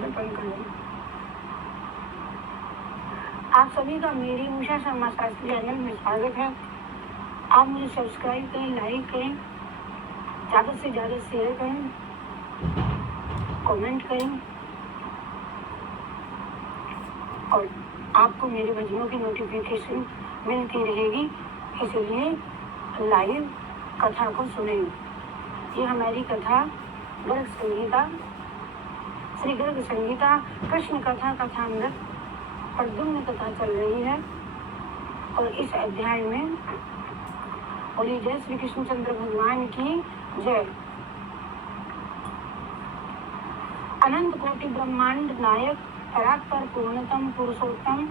स्वागत करें। आप सभी का मेरी उषा शर्मा शास्त्री चैनल में स्वागत है। आप मुझे सब्सक्राइब करें, लाइक करें, ज़्यादा से ज़्यादा शेयर करें, कमेंट करें और आपको मेरे वीडियो की नोटिफिकेशन मिलती रहेगी, इसलिए लाइव कथा को सुनें। ये हमारी कथा गर्ग संहिता, श्री गर्ग संहिता कृष्ण कथा कथामृत प्रद्युम्न कथा चल रही है और इस अध्याय में बोली जय श्री कृष्णचंद्र भगवान की जय। अनंत कोटि ब्रह्मांड नायक परात्पर पूर्णतम पुरुषोत्तम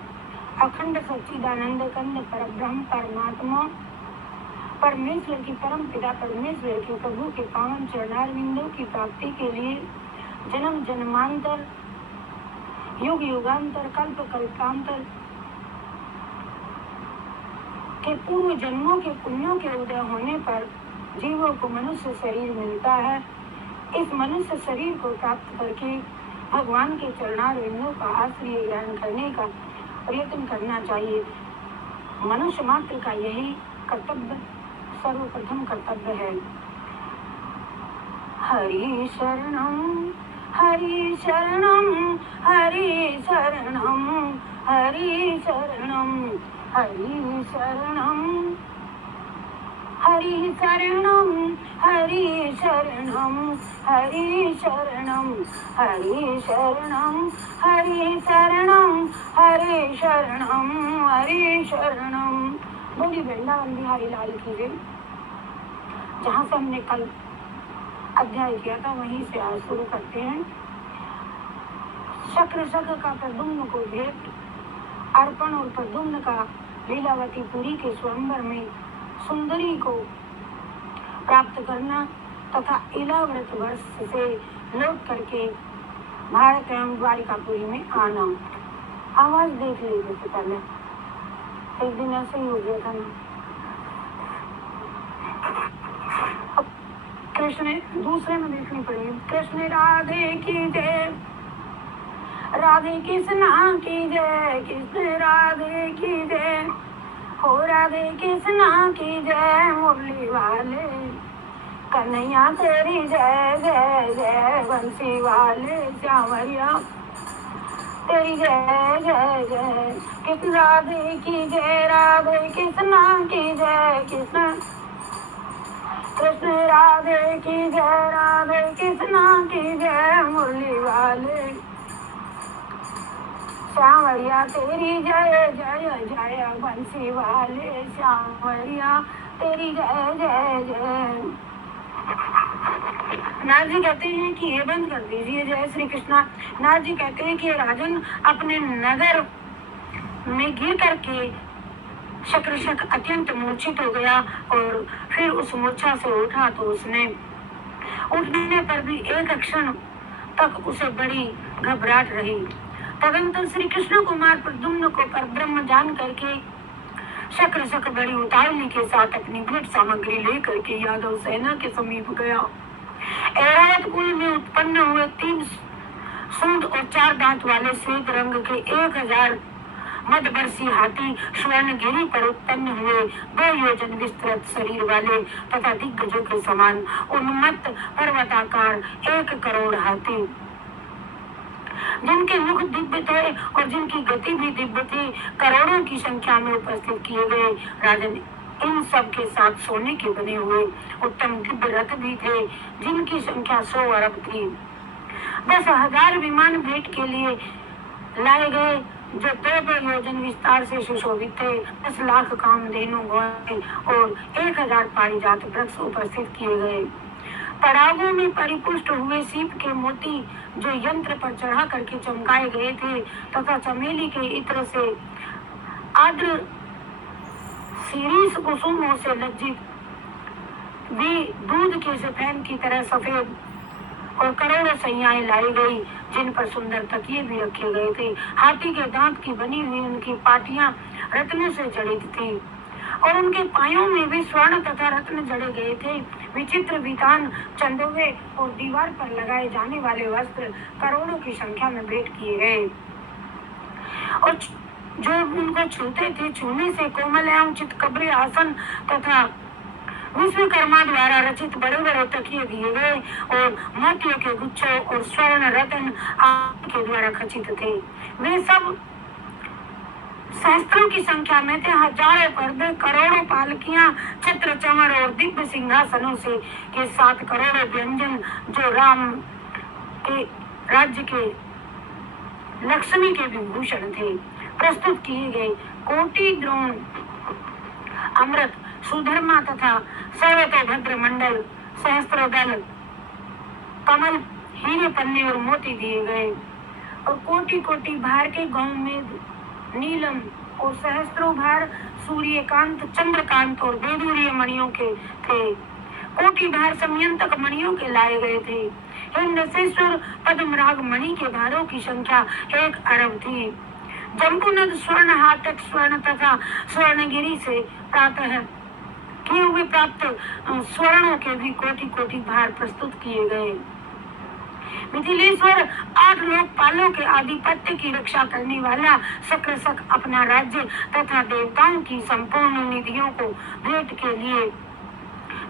अखंड सच्चिदानंद कंद परब्रह्म परमात्मा परमेश्वर की परम पिता परमेश्वर के प्रभु के पावन चरणारविंदों की प्राप्ति के लिए जन्म जन्मांतर युग युगांतर कल्प कल्पांतर के पूर्व जन्मों के पुण्यों के उदय होने पर जीवों को मनुष्य शरीर मिलता है। इस मनुष्य शरीर को प्राप्त करके भगवान के चरणारविंदों का आश्रय ग्रहण करने का प्रयत्न करना चाहिए। मनुष्य मात्र का यही कर्तव्य सर्वप्रथम कर्तव्य है। हरि शरणम हरि शरणम हरि शरणम हरि शरणम हरि शरणम हरि शरणम हरि शरणम हरि शरणम हरि शरणम हरि शरणम हरि शरणम हरि शरणम। बोली वृंदावन बिहारी लाल की जय। जहाँ से हमने कल अध्याय किया था वहीं से आज शुरू करते हैं। शक्र का प्रद्युम्न को भेंट अर्पण और प्रद्युम्न का लीलावती पुरी के स्वयंवर में सुंदरी को प्राप्त करना तथा इलाव्रत वर्ष से लौट करके भारत एवं द्वारिकापुरी में आना। आवाज देख लीजिए से पहले, एक दिन ऐसे ही हो गया था ना। कृष्ण दूसरे में देखनी पड़ेगी। कृष्ण राधे की जय, राधे कृष्णा की जय, कृष्ण राधे की जय, हो राधे कृष्णा की जय, मुरली वाले कन्हैया तेरी जय जय जय, बंसी वाले श्यामरिया तेरी जय जय जय, कृष्ण राधे की जय, राधे कृष्णा की जय, कृष्ण कृष्ण राधे की जय, राधे कृष्णा की जय, मुरली वाले श्यामरिया तेरी जय जय जय, बंसी वाले श्यामरिया तेरी जय जय जय। नाथ जी कहते हैं कि ये बंद कर दीजिए जय श्री कृष्णा। नाथ जी कहते हैं कि राजन अपने नगर में गिर करके शक्रशक अत्यंत मूर्छित हो गया और फिर उस मूर्छा से उठा तो उसने उठने पर भी एक क्षण तक उसे बड़ी घबराहट रही। तदनंतर श्री कृष्ण कुमार प्रद्युम्न को परब्रह्म जान करके शक्रशक बड़ी उतावली के साथ अपनी भेंट सामग्री लेकर के यादव सेना के समीप गया। ऐरावत कुल में उत्पन्न हुए 3 सूंड और 4 दांत वाले श्वेत रंग के 1000 मध्यवर्षी हाथी स्वर्णगिरी पर उत्पन्न हुए 2 योजन विस्तृत शरीर वाले तथा दिग्गजों के समान उन्मत्त पर्वताकार 1 करोड़ हाथी, जिनके मुख दिव्य थे और जिनकी गति भी दिव्य थी, करोड़ों की संख्या में उपस्थित किए गए। राजन इन सब के साथ सोने के बने हुए उत्तम दिव्य रथ भी थे, जिनकी संख्या 100 अरब थी। 10,000 विमान भेंट के लिए लाए गए जो 2 योजन विस्तार से सुशोभित थे। 10 लाख कामधेनु गौएं और 1000 पारिजात वृक्ष उपस्थित किए गए। पड़ावों में परिपुष्ट हुए सीप के मोती जो यंत्र पर चढ़ा करके चमकाए गए थे तथा चमेली के इत्र से आद्र शीरीष कुसुमों से लज्जित भी दूध के सफेद की तरह सफेद और करोड़ों सैयाएं लाई गई, जिन पर सुंदर तकिए भी रखे गए थे। हाथी के दांत की बनी हुई उनकी पाटियां रत्नों से जड़ित थी। और उनके पायों में भी स्वर्ण तथा रत्न जड़े गए थे। विचित्र वितान, चंदोवे और दीवार पर लगाए जाने वाले वस्त्र करोड़ों की संख्या में भेंट किए गए और जो उनको छूते थे, छूने से कोमल एवं चितकबरे आसन तथा विश्वकर्मा द्वारा रचित बड़े बड़े तकिए दिए गए और मोतियों के गुच्छों और स्वर्ण रत्न आदि के द्वारा खचित थे। वे सब सहस्त्रों की संख्या में थे। हजारों पर्दे, करोड़ों पालकियां, छत्र चमर और दिव्य सिंहासनों से के साथ करोड़ों व्यंजन जो राम के राज्य के लक्ष्मी के विभूषण थे प्रस्तुत किए गए। कोटि द्रोण, अमृत, सुधर्मा तथा सर्वतोभद्र मंडल, सहस्त्र दल, कमल, हीरे, पन्ने और मोती दिए गए और कोटि कोटि भार के गांव में नीलम और सहस्त्रों भार सूर्यकांत, चंद्रकांत और वैडूर्य मणियों के थे। कोटि भार समयंतक मणियों के लाए गए थे। हिंदसेश्वर पद्मराग मणि के भारों की संख्या 1 अरब थी। जम्बूनद स्वर्ण हाटक स्वर्ण तथा स्वर्णगिरी से प्रातः किए हुए प्राप्त स्वर्णों के भी कोटि कोटि भार प्रस्तुत किए गए। मिथिलेश्वर 8 लोकपालों के आधिपत्य की रक्षा करने वाला शक्रशक अपना राज्य तथा देवताओं की संपूर्ण निधियों को भेंट के लिए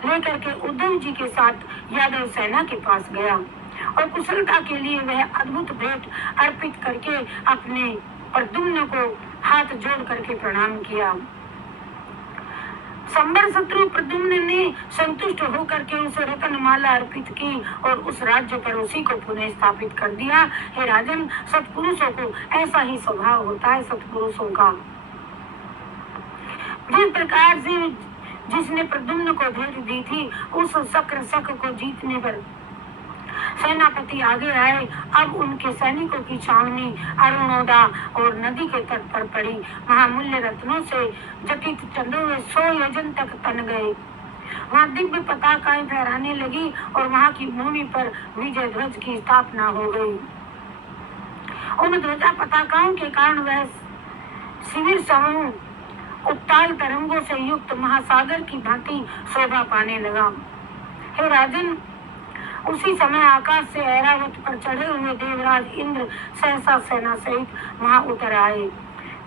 लेकर के उद्धव जी के साथ यादव सेना के पास गया और कुशलता के लिए वह अद्भुत भेंट अर्पित करके अपने प्रद्युम्न को हाथ जोड़ करके प्रणाम किया। संबर शत्रु प्रद्युम्न ने संतुष्ट होकर के उसे रत्नमाला अर्पित की और उस राज्य पर उसी को पुनः स्थापित कर दिया। हे राजन, सत्पुरुषों को ऐसा ही स्वभाव होता है। सत्पुरुषों का जिस प्रकार से जिसने प्रद्युम्न को भेंट दी थी, उस शक्रशक को जीतने पर सेनापति आगे आए। अब उनके सैनिकों की छावनी अरुणोदा और नदी के तट पर पड़ी। महामूल्य रत्नों से जटित चंदोवे 100 योजन तक तन गए। वहाँ दिव्य पताकाएं फहराने लगी और वहाँ की भूमि पर विजय ध्वज की स्थापना हो गई। उन ध्वजा पताकाओं के कारण वह शिविर समूह उत्ताल तरंगों से युक्त महासागर की भांति शोभा पाने लगा। हे राजन, उसी समय आकाश से ऐरावत पर चढ़े हुए देवराज इंद्र सहसा सेना सहित वहां उतर आए।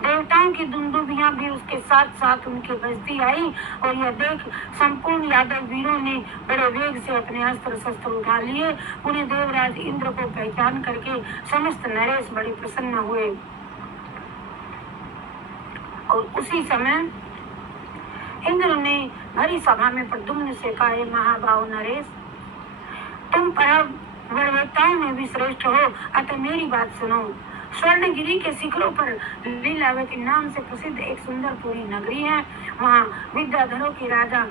देवताओं की दुंदुभियां भी उसके साथ साथ उनके बजती आई और यह देख संपूर्ण यादव वीरों ने बड़े वेग से अपने अस्त्र शस्त्र उठा लिए। उन्हें देवराज इंद्र को पहचान करके समस्त नरेश बड़े प्रसन्न हुए और उसी समय इंद्र ने भरी सभा में प्रद्युम्न से कहा, हे महाभाव नरेश, तुम परवरताओं में भी श्रेष्ठ हो, अतः मेरी बात सुनो। स्वर्णगिरी के शिखरों पर लीलावती नाम से प्रसिद्ध एक सुंदर पूरी नगरी है। वहाँ विद्याधरों के राजा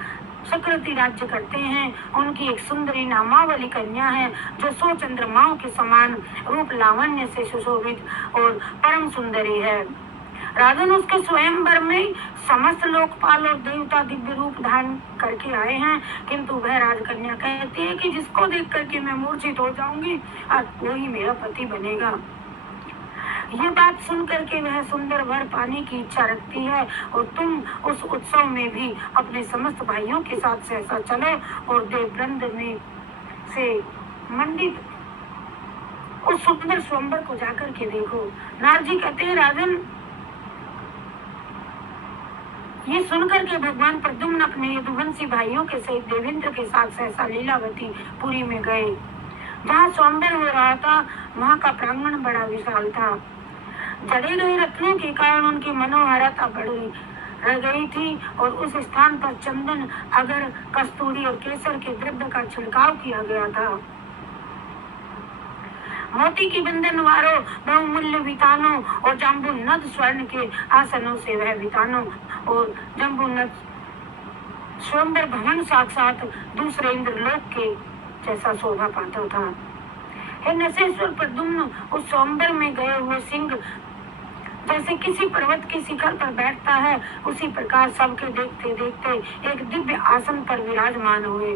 सकृति राज्य करते हैं। उनकी एक सुंदरी नामावली कन्या है जो 100 चंद्रमाओं के समान रूप लावण्य से सुशोभित और परम सुंदरी है। राजन, उसके स्वयंवर में समस्त लोकपाल और देवता दिव्य रूप धारण करके आए हैं, किंतु वह राजकन्या कहती है कि जिसको देख करके मैं मूर्छित हो जाऊंगी और वही मेरा पति बनेगा। ये बात सुन करके वह सुंदर वर पाने की इच्छा रखती है और तुम उस उत्सव में भी अपने समस्त भाइयों के साथ सहसा चलो और देववृंद में से मंडित उस सुंदर स्वयंवर को जाकर के देखो। नारजी कहते हैं, राजन, ये सुनकर के भगवान प्रद्युम्न अपने यदुवंशी भाइयों के सहित देवेंद्र के साथ सहसा लीलावती पुरी में गए। जहाँ स्वयंवर हो रहा था वहाँ का प्रांगण बड़ा विशाल था। जड़े गए रत्नों के कारण उनकी मनोहरता बढ़ी रह गई थी और उस स्थान पर चंदन, अगर, कस्तूरी और केसर के द्रव्य का छिड़काव किया गया था। मोती की बंधनवारों, बहुमूल्य वितानों और जम्बूनद स्वर्ण के आसनों से वह वितानों और जम्बूनद स्वयंवर भवन साक्षात दूसरे इंद्रलोक के जैसा शोभा पाता था। हे नशेश्वर प्रद्युम्न, उस स्वयंवर में गए हुए सिंह जैसे किसी पर्वत के शिखर पर बैठता है, उसी प्रकार सबके देखते देखते एक दिव्य आसन पर विराजमान हुए।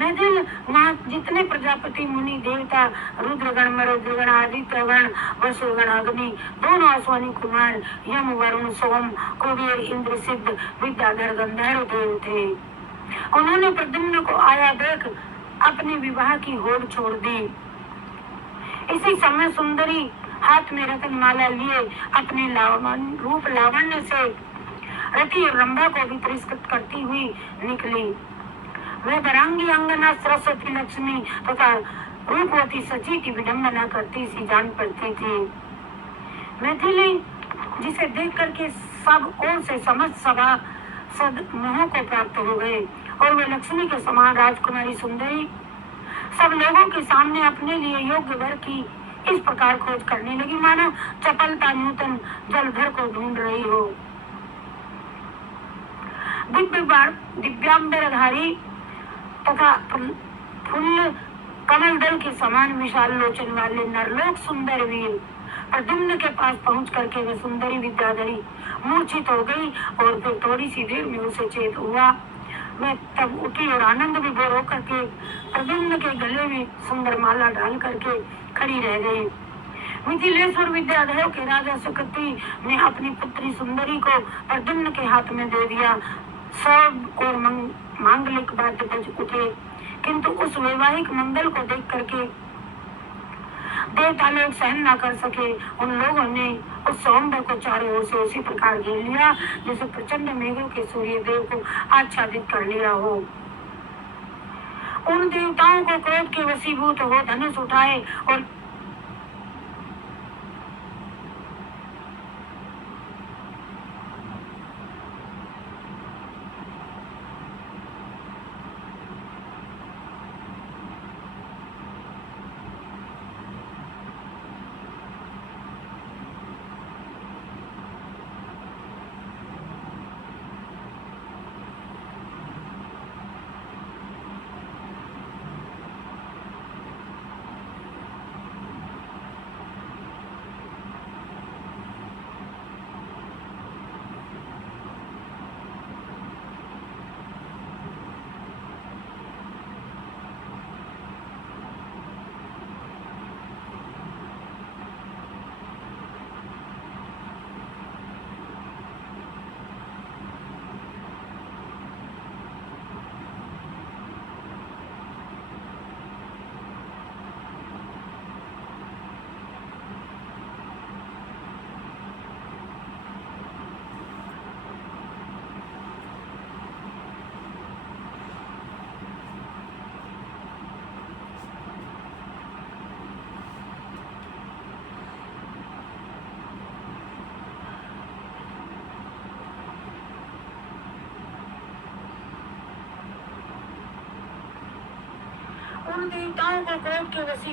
मैथिल वहाँ जितने प्रजापति मुनि देवता रुद्रगण मरुद्रगण आदित्यगण वसुगण अग्नि दोनों अश्वनी कुमार यम वरुण सोम कुबेर इंद्र सिद्ध विद्याधर गंधर्व देव थे। उन्होंने प्रद्युम्न को आया देख अपने विवाह की होड़ छोड़ दी। इसी समय सुंदरी हाथ में रतन माला लिए अपने रूप लावण्य से रति और रंभा को भी तिरस्कृत करती हुई निकली। वह बरांगी अंगना सरस्वती लक्ष्मी तथा रूपवती सची की विडंबना करती सी जान पड़ती थी। मैथिली जिसे देख करके सब ओर से समस्त सभा सद मोह को प्राप्त हो गए और वे लक्ष्मी के समान राजकुमारी सुंदरी सब लोगों के सामने अपने लिए योग्य वर की इस प्रकार खोज करने लगी मानो चपलता नूतन जलधर को ढूंढ रही हो। दिव्यांबरधारी तथा फुल्ल कमल दल के समान विशाल लोचन वाले नरलोक सुंदर वीर प्रद्युम्न के पास पहुंच करके वह सुंदरी विद्याधरी मूर्छित हो गई और फिर थोड़ी सी देर में उसे चेत हुआ। वह तब उठी और आनंद विभोर होकर के प्रद्युम्न के गले में सुंदर माला डाल करके खड़ी रह गई। मिथिलेश्वर विद्याधर के राजा सुकृति ने अपनी पुत्री सुंदरी को प्रद्युम्न के हाथ में दे दिया। सब और मांगलिक वाद्य बज उठे, किंतु उस वैवाहिक मंगल को देख करके देवता लोग सहन न कर सके। उन लोगों ने उस सौंदर्य को चारों ओर से उसी प्रकार घेर लिया जैसे प्रचंड मेघों के सूर्य देव को आच्छादित कर लिया हो। उन देवताओं को क्रोध के वशीभूत हो धनुष उठाए और उन देवताओं को क्रोध के वशी